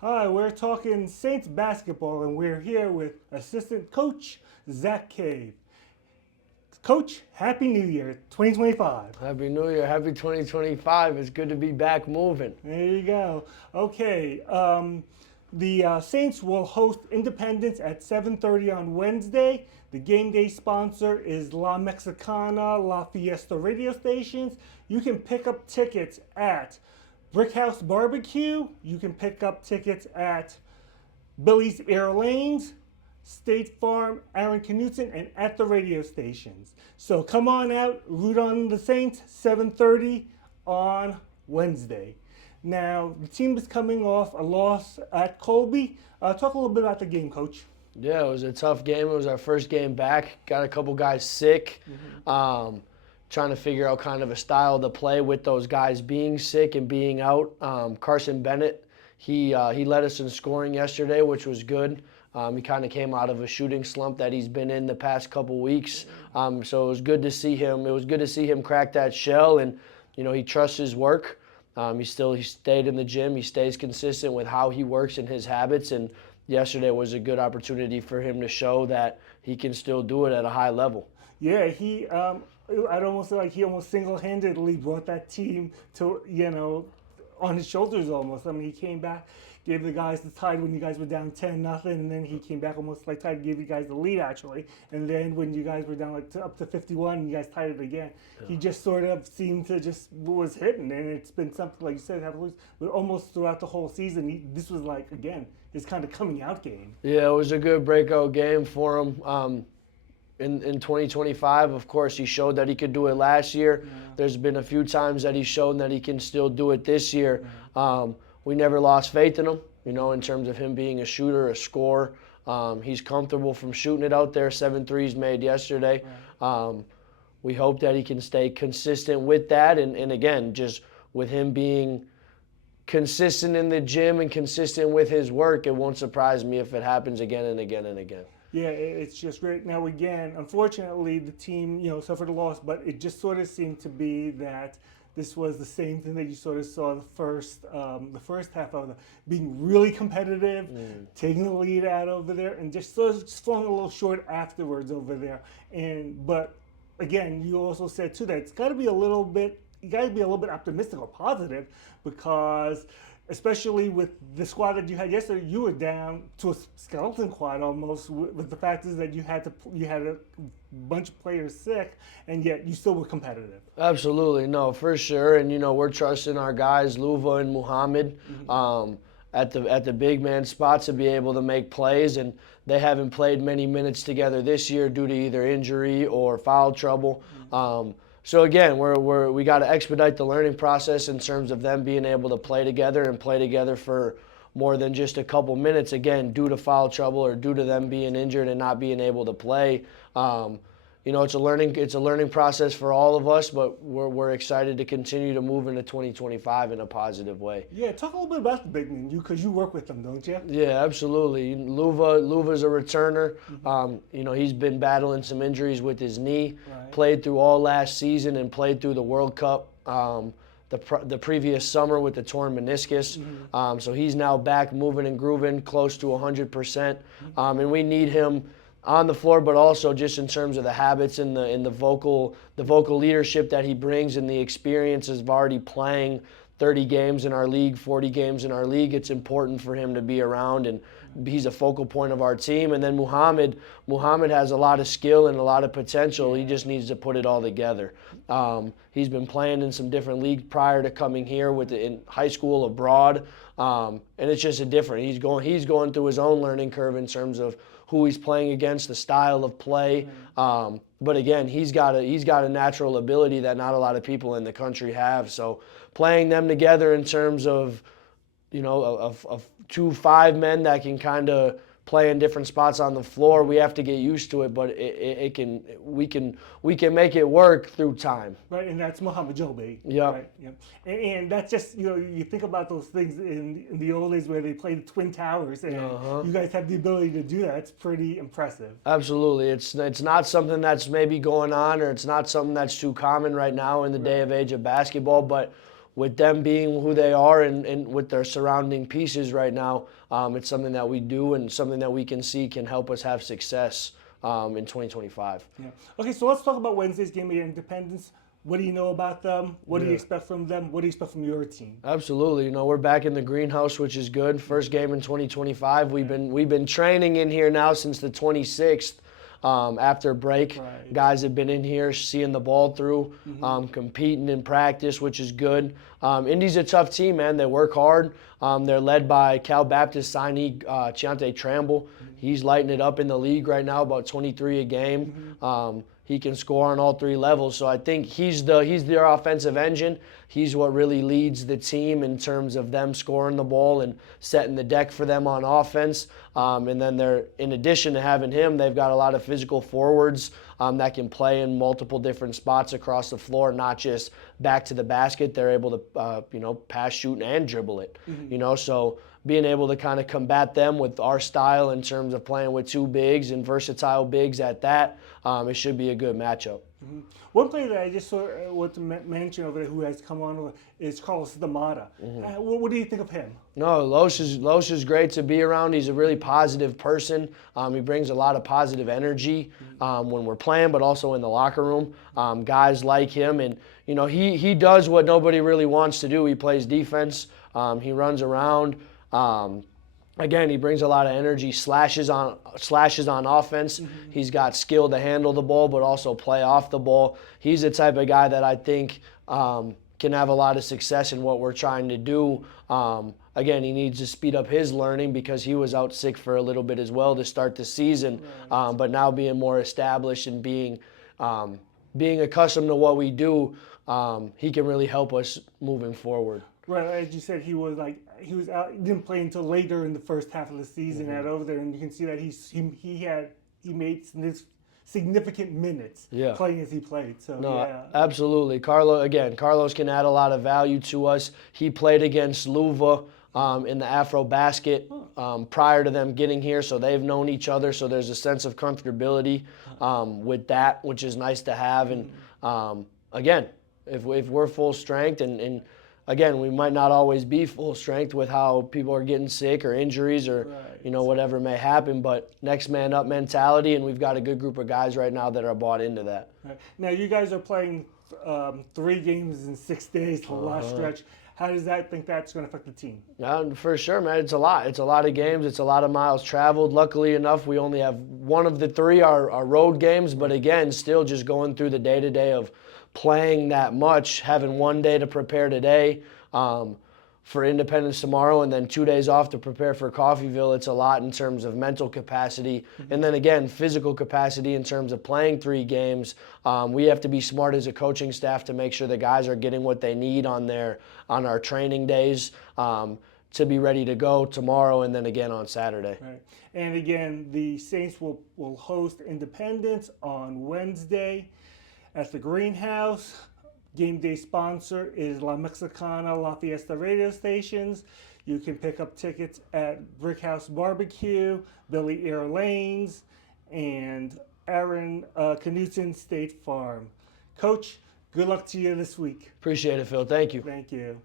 Hi, we're talking Saints basketball, and we're here with assistant coach Zach Cave. Coach, Happy New Year 2025. Happy New Year. Happy 2025. It's good to be back moving. There you go. Okay, the Saints will host Independence at 7:30 on Wednesday. The game day sponsor is La Mexicana, La Fiesta radio stations. You can pick up tickets at Brickhouse Barbecue. You can pick up tickets at Billy's Air Lanes, State Farm, Aaron Knutson, and at the radio stations. So come on out, root on the Saints, 7:30 on Wednesday. Now, the team is coming off a loss at Colby. Talk a little bit about the game, Coach. Yeah, it was a tough game. It was our first game back. Got a couple guys sick. Trying to figure out kind of a style to play with those guys being sick and being out. Carson Bennett, he led us in scoring yesterday, which was good. He kind of came out of a shooting slump that he's been in the past couple weeks. So it was good to see him. It was good to see him crack that shell, and he trusts his work. He stayed in the gym. He stays consistent with how he works and his habits. And yesterday was a good opportunity for him to show that he can still do it at a high level. Yeah, I'd almost say like he almost single-handedly brought that team to, on his shoulders almost. I mean, he came back, gave the guys the tide when you guys were down 10-0, and then he came back almost like tied, gave you guys the lead actually. And then when you guys were down up to 51, you guys tied it again. Yeah. He just sort of seemed to just was hitting, and it's been something like you said, almost throughout the whole season. This was like again his kind of coming out game. Yeah, it was a good breakout game for him. In 2025, of course, he showed that he could do it last year. Yeah. There's been a few times that he's shown that he can still do it this year. Yeah. We never lost faith in him, in terms of him being a shooter, a scorer. He's comfortable from shooting it out there. 7 threes made yesterday. Right. We hope that he can stay consistent with that. And again, just with him being consistent in the gym and consistent with his work, it won't surprise me if it happens again and again and again. Yeah, it's just great. Now again, unfortunately, the team, suffered a loss, but it just sort of seemed to be that this was the same thing that you sort of saw the first half of being really competitive, taking the lead out over there, and just sort of falling a little short afterwards over there. But again, you also said too that it's got to be a little bit. You got to be a little bit optimistic or positive because, especially with the squad that you had yesterday, you were down to a skeleton squad almost. With the fact is that you had a bunch of players sick, and yet you still were competitive. Absolutely, no, for sure. And we're trusting our guys, Luva and Muhammad, at the big man spot to be able to make plays. And they haven't played many minutes together this year due to either injury or foul trouble. So again, we got to expedite the learning process in terms of them being able to play together and play together for more than just a couple minutes. Again, due to foul trouble or due to them being injured and not being able to play. It's a learning process for all of us, but we're excited to continue to move into 2025 in a positive way. Yeah, talk a little bit about the big men, because you work with them, don't you? Yeah, absolutely. Luva's a returner. He's been battling some injuries with his knee. Right. Played through all last season and played through the World Cup the previous summer with the torn meniscus. So he's now back moving and grooving close to 100%. And we need him on the floor, but also just in terms of the habits and the vocal leadership that he brings and the experiences of already playing 30 games in our league, 40 games in our league. It's important for him to be around, and he's a focal point of our team. And then Muhammad has a lot of skill and a lot of potential. He just needs to put it all together. He's been playing in some different leagues prior to coming here in high school, abroad, and it's just a different. He's going through his own learning curve in terms of who he's playing against, the style of play. But again, he's got a natural ability that not a lot of people in the country have. So playing them together in terms of, of 2 5 men that can kind of play in different spots on the floor, we have to get used to it. But we can make it work through time. Right, and that's Muhammad Jobe. Yeah. Right. Yep. And that's just you think about those things in the old days where they played the Twin Towers, and you guys have the ability to do that. It's pretty impressive. Absolutely, it's not something that's maybe going on, or it's not something that's too common right now in the day of age of basketball, but with them being who they are and with their surrounding pieces right now, it's something that we do and something that we can see can help us have success in 2025. Yeah. Okay, so let's talk about Wednesday's game against Independence. What do you know about them? What do you expect from them? What do you expect from your team? Absolutely. You know, we're back in the greenhouse, which is good. First game in 2025. We've been training in here now since the 26th. After break, Right. guys have been in here seeing the ball through, competing in practice, which is good. Indy's a tough team, man. They work hard. They're led by Cal Baptist signee Chiante Tramble. He's lighting it up in the league right now, about 23 a game. He can score on all three levels, so I think he's their offensive engine. He's what really leads the team in terms of them scoring the ball and setting the deck for them on offense. And then in addition to having him, they've got a lot of physical forwards that can play in multiple different spots across the floor, not just back to the basket. They're able to, pass, shoot, and dribble it. So being able to kind of combat them with our style in terms of playing with two bigs and versatile bigs at that, it should be a good matchup. One player that I just want to mention over there who has come on is Carlos Damata. What do you think of him? No, Los is great to be around. He's a really positive person. He brings a lot of positive energy when we're playing, but also in the locker room. Guys like him, and he does what nobody really wants to do. He plays defense. He runs around. Again, he brings a lot of energy, slashes on offense. He's got skill to handle the ball, but also play off the ball. He's the type of guy that I think can have a lot of success in what we're trying to do. Again, he needs to speed up his learning because he was out sick for a little bit as well to start the season. Right. But now being more established and being accustomed to what we do, he can really help us moving forward. Right, as you said, he was out. He didn't play until later in the first half of the season out over there, and you can see that he made significant minutes playing as he played. So yeah, absolutely. Carlos can add a lot of value to us. He played against Louva in the Afro Basket prior to them getting here, so they've known each other. So there's a sense of comfortability with that, which is nice to have. And again, if we're full strength and again, we might not always be full strength with how people are getting sick or injuries or, whatever may happen, but next man up mentality, and we've got a good group of guys right now that are bought into that. Right. Now, you guys are playing 3 games in 6 days, the last stretch. How does that think that's going to affect the team? For sure, man. It's a lot. It's a lot of games. It's a lot of miles traveled. Luckily enough, we only have one of the 3 are road games, but again, still just going through the day-to-day of playing that much, having one day to prepare today for Independence tomorrow, and then 2 days off to prepare for Coffeyville. It's a lot in terms of mental capacity, and then again, physical capacity in terms of playing 3 games. We have to be smart as a coaching staff to make sure the guys are getting what they need on our training days to be ready to go tomorrow and then again on Saturday. Right. And again, the Saints will host Independence on Wednesday at the Greenhouse. Game day sponsor is La Mexicana La Fiesta radio stations. You can pick up tickets at Brickhouse Barbecue, Billy Ear Lanes, and Aaron Knutson State Farm. Coach, good luck to you this week. Appreciate it, Phil. Thank you. Thank you.